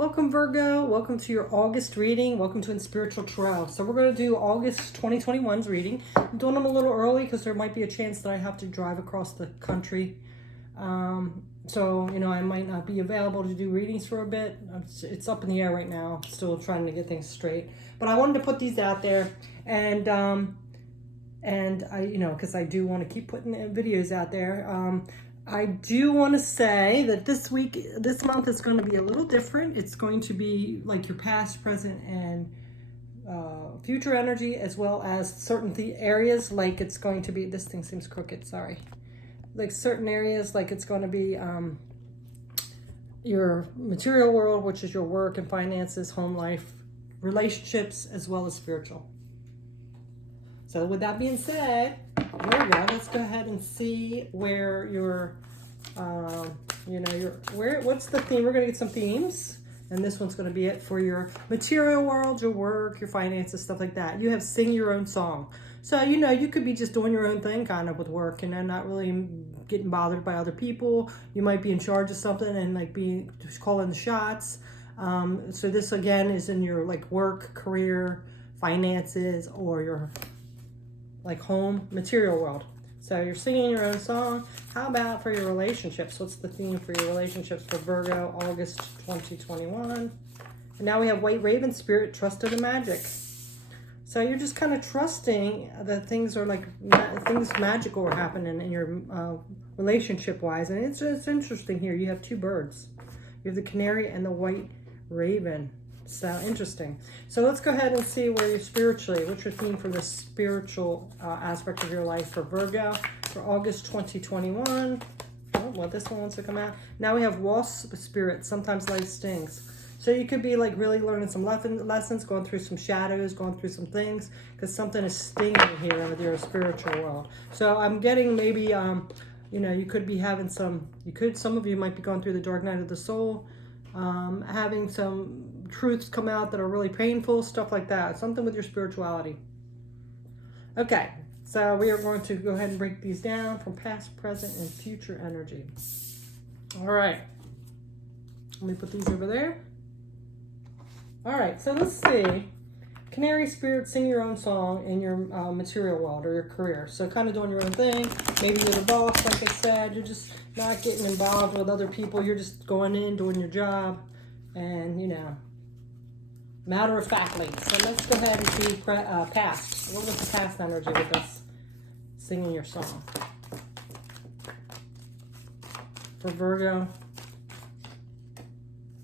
Welcome Virgo, welcome to your August reading, welcome to In Spiritual Tarot. So we're going to do August 2021's reading. I'm doing them a little early because there might be a chance that I have to drive across the country. I might not be available to do readings for a bit. It's up in the air right now, still trying to get things straight. But I wanted to put these out there and because I do want to keep putting videos out there. I do want to say that this month is going to be a little different. It's going to be like your past, present, and future energy, as well as certain areas. Like it's going to be, this thing seems crooked, sorry. Like certain areas, like it's going to be your material world, which is your work and finances, home life, relationships, as well as spiritual. So with that being said, there we go. Let's go ahead and see where what's the theme? We're going to get some themes. And this one's going to be it for your material world, your work, your finances, stuff like that. You have sing your own song. So, you could be just doing your own thing kind of with work and then not really getting bothered by other people. You might be in charge of something and like just calling the shots. So this again is in your like work, career, finances, or your like home, material world. So you're singing your own song. How about for your relationships? What's the theme for your relationships for Virgo, August 2021? And now we have White Raven Spirit, Trust in the Magic. So you're just kind of trusting that things are like, things magical are happening in your relationship-wise. And it's interesting here. You have two birds. You have the canary and the white raven. So interesting. So let's go ahead and see where you're spiritually. What's your theme for the spiritual aspect of your life for Virgo for August 2021? Oh, well, this one wants to come out. Now we have Wasp Spirit. Sometimes life stings. So you could be like really learning some lessons, going through some shadows, going through some things, because something is stinging here with your spiritual world. So I'm getting maybe, you could be having some of you might be going through the dark night of the soul, having some truths come out that are really painful, stuff like that. Something with your spirituality. Okay, so we are going to go ahead and break these down from past, present, and future energy. All right. Let me put these over there. All right, so let's see. Canary Spirit, sing your own song in your material world or your career. So kind of doing your own thing. Maybe you're the boss, like I said. You're just not getting involved with other people. You're just going in, doing your job, and, matter-of-factly. So let's go ahead and see past. What was the past energy with us singing your song? For Virgo,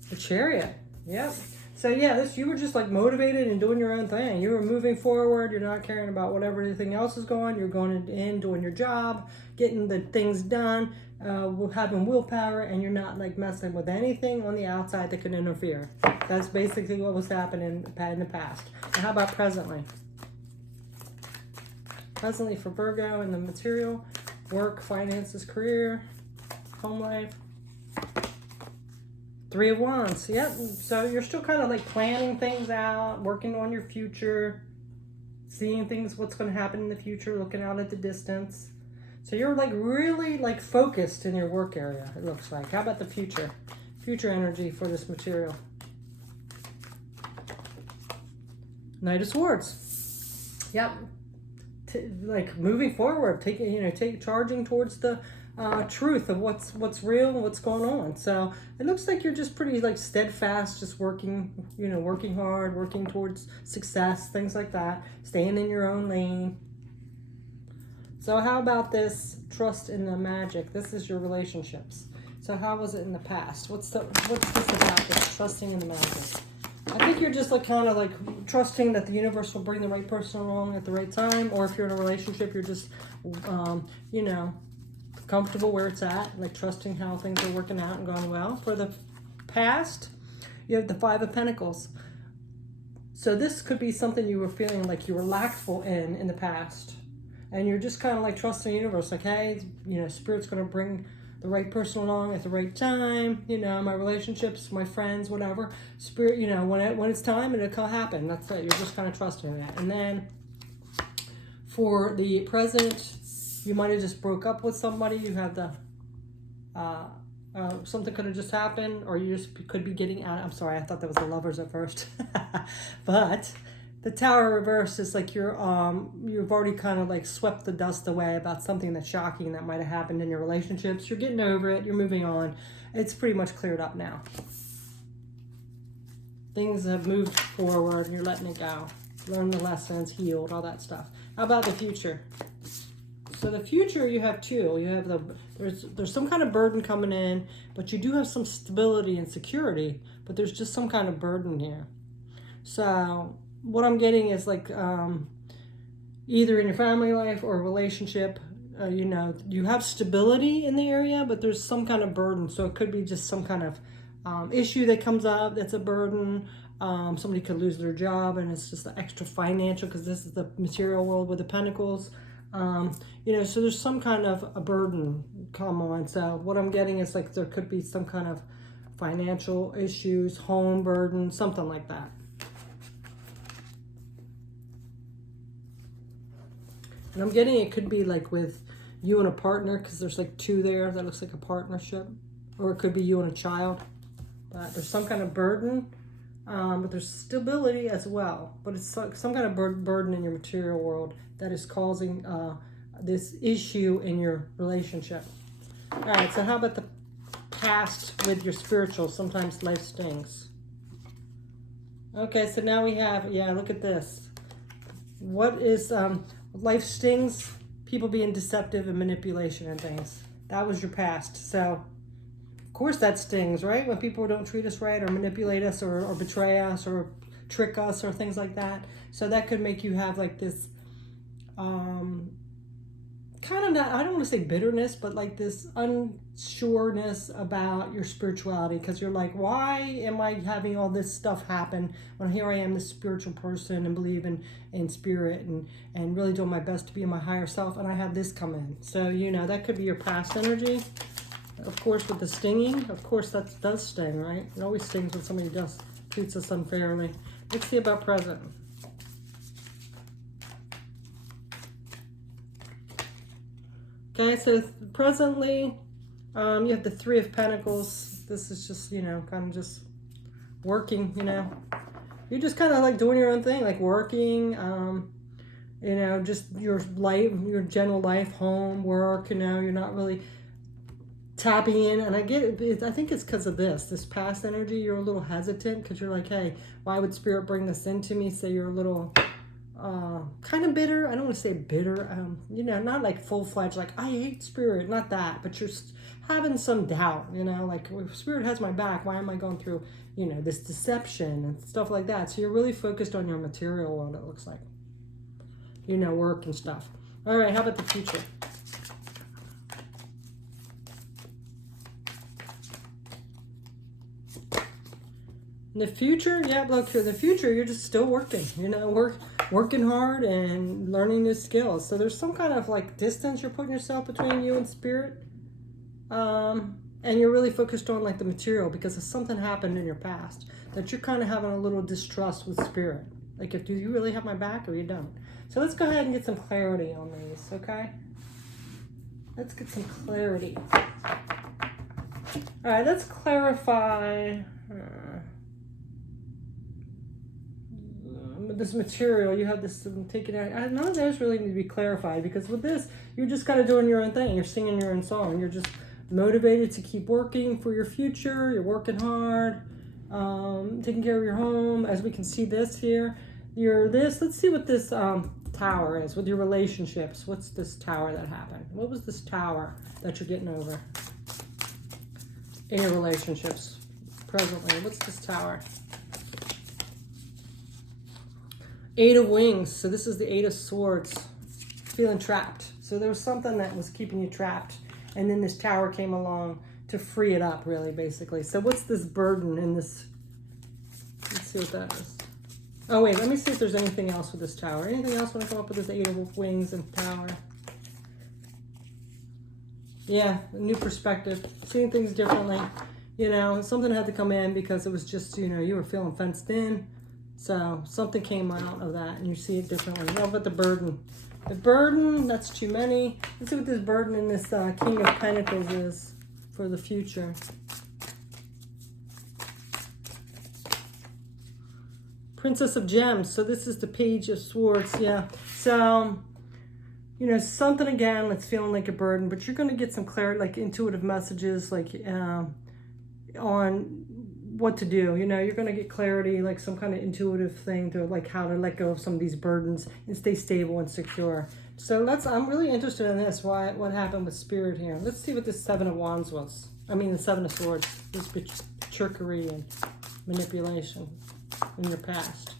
the Chariot. Yep. So yeah, you were just like motivated and doing your own thing. You were moving forward. You're not caring about whatever anything else is going. You're going in, doing your job, getting the things done, having willpower, and you're not like messing with anything on the outside that could interfere. That's basically what was happening in the past. And how about presently? Presently for Virgo in the material, work, finances, career, home life. Three of Wands. Yep. So you're still kind of like planning things out, working on your future, seeing things, what's going to happen in the future, looking out at the distance. So you're like really like focused in your work area, it looks like. How about the future? Future energy for this material. Knight of Swords. Yep. Like moving forward, charging towards the truth of what's real and what's going on. So it looks like you're just pretty like steadfast, just working hard, working towards success, things like that, staying in your own lane. So how about this trust in the magic? This is your relationships. So how was it in the past? What's this about, this trusting in the magic? I think you're just like kind of like trusting that the universe will bring the right person along at the right time, or if you're in a relationship, you're just comfortable where it's at, like trusting how things are working out and going well. For the past, you have the Five of Pentacles. So this could be something you were feeling like you were lackful in the past, and you're just kind of like trusting the universe, like, hey, Spirit's going to bring the right person along at the right time. My relationships, my friends, whatever. Spirit, when it's time, it'll happen. That's it. You're just kind of trusting that. And then for the present, you might have just broke up with somebody. You have the Something could have just happened, or you just could be getting out. I'm sorry, I thought that was the Lovers at first. But the Tower reverse is like you've already kind of like swept the dust away about something that's shocking that might have happened in your relationships. You're getting over it. You're moving on. It's pretty much cleared up now. Things have moved forward and you're letting it go. Learn the lessons, healed, all that stuff. How about the future? So the future, you have two. You have there's some kind of burden coming in, but you do have some stability and security, but there's just some kind of burden here. So what I'm getting is like either in your family life or relationship, you know, you have stability in the area, but there's some kind of burden. So it could be just some kind of issue that comes up that's a burden. Somebody could lose their job and it's just the extra financial, because this is the material world with the pentacles. You know, so there's some kind of a burden come on. So what I'm getting is like there could be some kind of financial issues, home burden, something like that. And I'm getting it could be like with you and a partner, because there's like two there that looks like a partnership, or it could be you and a child. But there's some kind of burden, but there's stability as well. But it's some kind of burden in your material world that is causing this issue in your relationship. All right, so how about the past with your spiritual? Sometimes life stings. Okay, so now we have, yeah, look at this. What is life stings? People being deceptive and manipulation and things. That was your past. So of course that stings, right? When people don't treat us right or manipulate us or betray us or trick us or things like that. So that could make you have like this kind of, not, I don't want to say bitterness, but like this unsureness about your spirituality, because you're like, why am I having all this stuff happen when here I am, this spiritual person, and believe in spirit and really doing my best to be in my higher self, and I have this come in. So, you know, that could be your past energy. Of course, with the stinging, of course that does sting, right? It always stings when somebody treats us unfairly. Let's see about present. Okay, so presently, you have the Three of Pentacles. This is just, you know, kind of just working, you know. You're just kind of like doing your own thing, like working, you know, just your life, your general life, home, work, you know, you're not really tapping in. And I get it, I think it's because of this past energy. You're a little hesitant because you're like, hey, why would Spirit bring this into me? So you're a little kind of bitter. I don't want to say bitter, you know, not like full-fledged, like I hate Spirit, not that, but you're having some doubt, you know, like if Spirit has my back, why am I going through, you know, this deception and stuff like that? So you're really focused on your material world, it looks like, you know, work and stuff. All right, how about the future? In the future, yeah, look, for the future, you're just still working, you know, working hard and learning new skills. So there's some kind of like distance you're putting yourself between you and Spirit. And you're really focused on like the material because of something happened in your past that you're kind of having a little distrust with Spirit. Like, do you really have my back or you don't? So let's go ahead and get some clarity on these, okay? Let's get some clarity. All right, let's clarify this material. You have this taken out. None of those really need to be clarified, because with this, you're just kind of doing your own thing. You're singing your own song. You're just motivated to keep working for your future. You're working hard, taking care of your home. As we can see this here, let's see what this tower is with your relationships. What's this tower that happened? What was this tower that you're getting over in your relationships presently? What's this tower? Eight of Wings. So this is the Eight of Swords. Feeling trapped. So there was something that was keeping you trapped, and then this tower came along to free it up, really, basically. So what's this burden in this? Let's see what that is. Oh, wait, let me see if there's anything else with this tower. Anything else when I come up with this Eight of Wings and tower? Yeah, a new perspective. Seeing things differently. You know, something had to come in because it was just, you know, you were feeling fenced in. So something came out of that and you see it differently. How about the burden? The burden, that's too many. Let's see what this burden in this King of Pentacles is for the future. Princess of Gems. So this is the Page of Swords. Yeah. So, you know, something again that's feeling like a burden, but you're going to get some clarity, like intuitive messages, like on what to do. You know, you're going to get clarity, like some kind of intuitive thing to like how to let go of some of these burdens and stay stable and secure. So I'm really interested in this. What happened with Spirit here? Let's see what this Seven of Wands was. I mean, the Seven of Swords. This trickery and manipulation in your past.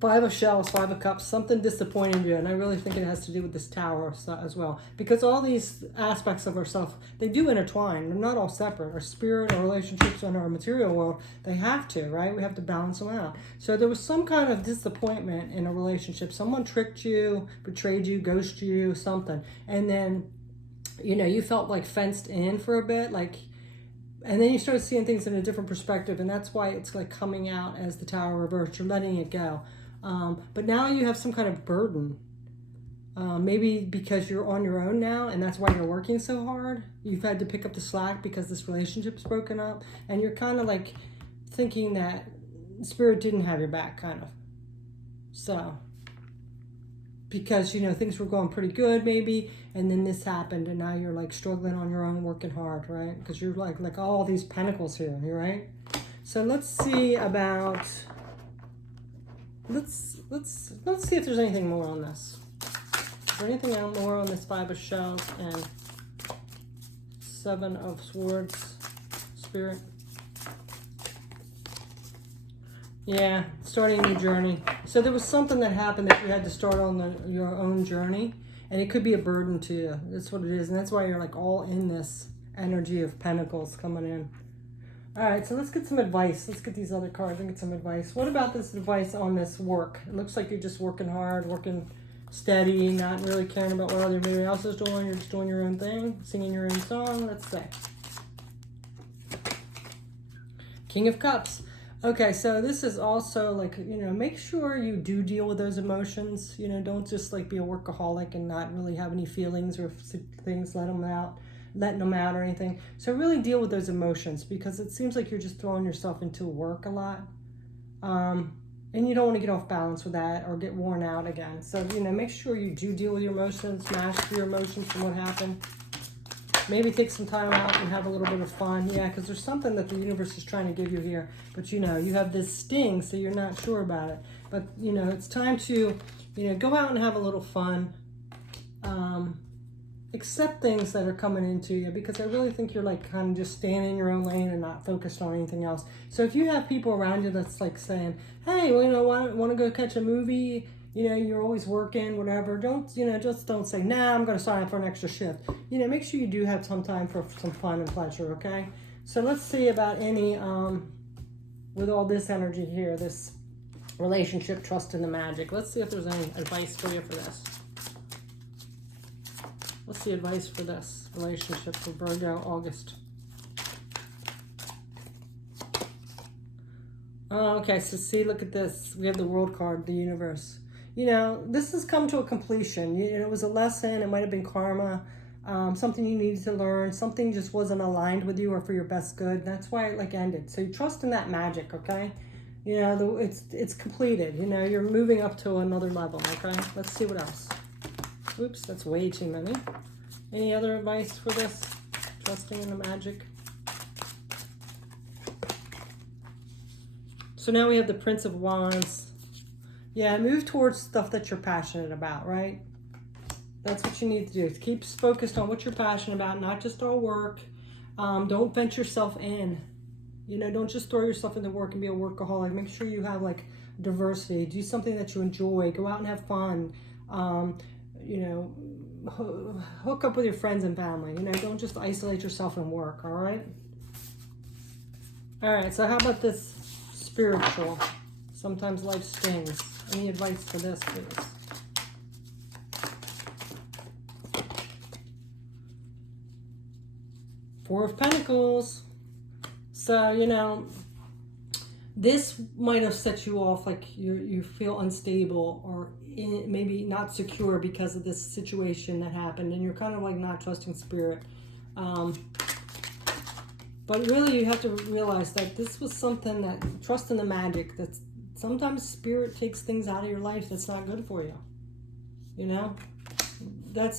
Five of Shells, Five of Cups, something disappointed you, and I really think it has to do with this Tower as well. Because all these aspects of ourself, they do intertwine. They're not all separate. Our spirit, our relationships, and our material world, they have to, right? We have to balance them out. So there was some kind of disappointment in a relationship. Someone tricked you, betrayed you, ghosted you, something. And then, you know, you felt like fenced in for a bit, like, and then you started seeing things in a different perspective, and that's why it's like coming out as the Tower reversed. You're letting it go. But now you have some kind of burden. Maybe because you're on your own now, and that's why you're working so hard. You've had to pick up the slack because this relationship's broken up, and you're kind of like thinking that Spirit didn't have your back, kind of. So, because, you know, things were going pretty good maybe, and then this happened, and now you're like struggling on your own, working hard, right? Because you're like all these pentacles here, right? So let's see about... Let's see if there's anything more on this. Is there anything more on this Five of Shells and Seven of Swords, Spirit? Yeah, starting a new journey. So there was something that happened that you had to start on your own journey, and it could be a burden to you. That's what it is, and that's why you're like all in this energy of Pentacles coming in. All right, so let's get some advice. Let's get these other cards and get some advice. What about this advice on this work? It looks like you're just working hard, working steady, not really caring about what everybody else is doing. You're just doing your own thing, singing your own song. Let's say. King of Cups. Okay, so this is also like, you know, make sure you do deal with those emotions. You know, don't just like be a workaholic and not really have any feelings or things, letting them out or anything. So really deal with those emotions, because it seems like you're just throwing yourself into work a lot. And you don't want to get off balance with that or get worn out again. So, you know, make sure you do deal with your emotions, master your emotions from what happened. Maybe take some time out and have a little bit of fun. Yeah, because there's something that the universe is trying to give you here. But, you know, you have this sting, so you're not sure about it. But, you know, it's time to, you know, go out and have a little fun. Accept things that are coming into you, because I really think you're like kind of just staying in your own lane and not focused on anything else. So if you have people around you that's like saying, hey, well, you know, want to go catch a movie? You know, you're always working, whatever. Don't, you know, just don't say, nah, I'm going to sign up for an extra shift. You know, make sure you do have some time for some fun and pleasure, okay? So let's see about any, with all this energy here, this relationship, trust in the magic. Let's see if there's any advice for you for this. What's the advice for this relationship for Virgo August? Oh, okay, so see, look at this. We have the World card, the universe. You know, this has come to a completion. It was a lesson. It might have been karma, something you needed to learn. Something just wasn't aligned with you or for your best good. That's why it like ended. So you trust in that magic, okay? You know, it's completed. You know, you're moving up to another level, okay? Let's see what else. Oops, that's way too many. Any other advice for this? Trusting in the magic. So now we have the Prince of Wands. Yeah, move towards stuff that you're passionate about, right? That's what you need to do. Keep focused on what you're passionate about, not just all work. Don't vent yourself in. You know, don't just throw yourself into work and be a workaholic. Make sure you have like diversity. Do something that you enjoy. Go out and have fun. You know, hook up with your friends and family. You know, don't just isolate yourself and work, all right? All right, so how about this spiritual? Sometimes life stings. Any advice for this, please? Four of Pentacles. So, you know, this might have set you off, like you feel unstable or maybe not secure because of this situation that happened, and you're kind of like not trusting spirit. But really, you have to realize that this was something that, trust in the magic, that sometimes spirit takes things out of your life that's not good for you. You know?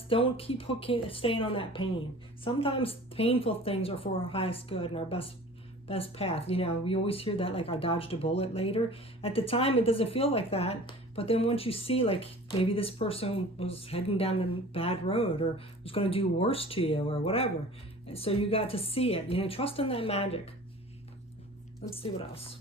Don't keep staying on that pain. Sometimes painful things are for our highest good and our best path. You know, we always hear that, like, I dodged a bullet later. At the time, it doesn't feel like that. But then once you see, like, maybe this person was heading down a bad road or was going to do worse to you or whatever. So you got to see it. You know, trust in that magic. Let's see what else.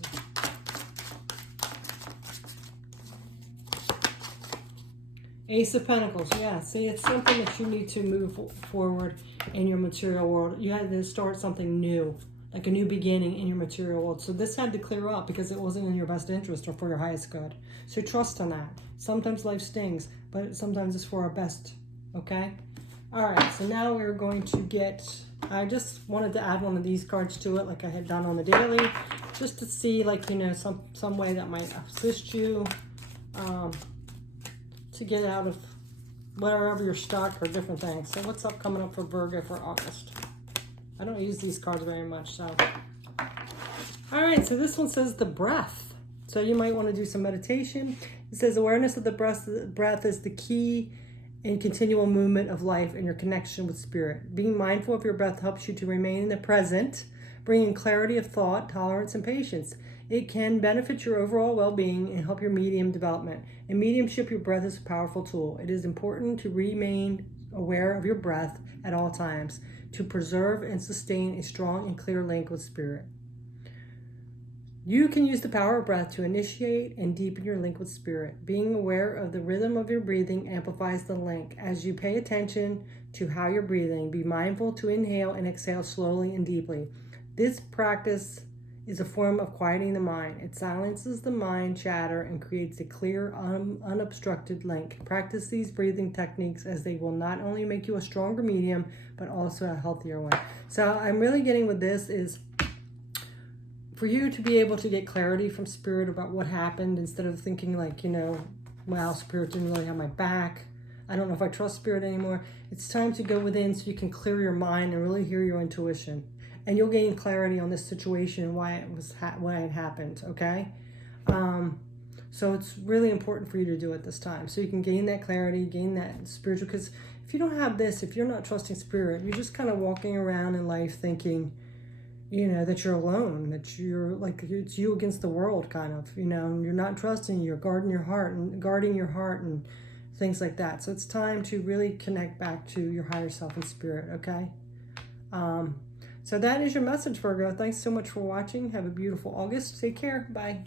Ace of Pentacles. Yeah, see, it's something that you need to move forward in your material world. You had to start something new, like a new beginning in your material world. So this had to clear up because it wasn't in your best interest or for your highest good. So trust in that. Sometimes life stings, but sometimes it's for our best, okay? All right, so now we're going to get, I just wanted to add one of these cards to it like I had done on the daily, just to see, like, you know, some way that might assist you to get out of wherever you're stuck or different things. So what's up coming up for Virgo for August? I don't use these cards very much, so. All right, so this one says the breath. So you might want to do some meditation. It says awareness of the breath is the key in continual movement of life and your connection with spirit. Being mindful of your breath helps you to remain in the present, bringing clarity of thought, tolerance, and patience. It can benefit your overall well-being and help your medium development. In mediumship, your breath is a powerful tool. It is important to remain aware of your breath at all times to preserve and sustain a strong and clear link with spirit. You can use the power of breath to initiate and deepen your link with spirit. Being aware of the rhythm of your breathing amplifies the link. As you pay attention to how you're breathing, be mindful to inhale and exhale slowly and deeply. This practice is a form of quieting the mind. It silences the mind chatter and creates a clear, unobstructed link. Practice these breathing techniques as they will not only make you a stronger medium, but also a healthier one. So I'm really getting with this is for you to be able to get clarity from spirit about what happened instead of thinking like, you know, wow, spirit didn't really have my back. I don't know if I trust spirit anymore. It's time to go within so you can clear your mind and really hear your intuition. And you'll gain clarity on this situation and why it happened, okay? So it's really important for you to do it this time. So you can gain that clarity, gain that spiritual, because if you don't have this, if you're not trusting spirit, you're just kind of walking around in life thinking, you know, that you're alone, that you're like, it's you against the world kind of, you know, and you're not trusting, you're guarding your heart and things like that. So it's time to really connect back to your higher self and spirit, okay? So that is your message, Virgo. Thanks so much for watching. Have a beautiful August. Take care. Bye.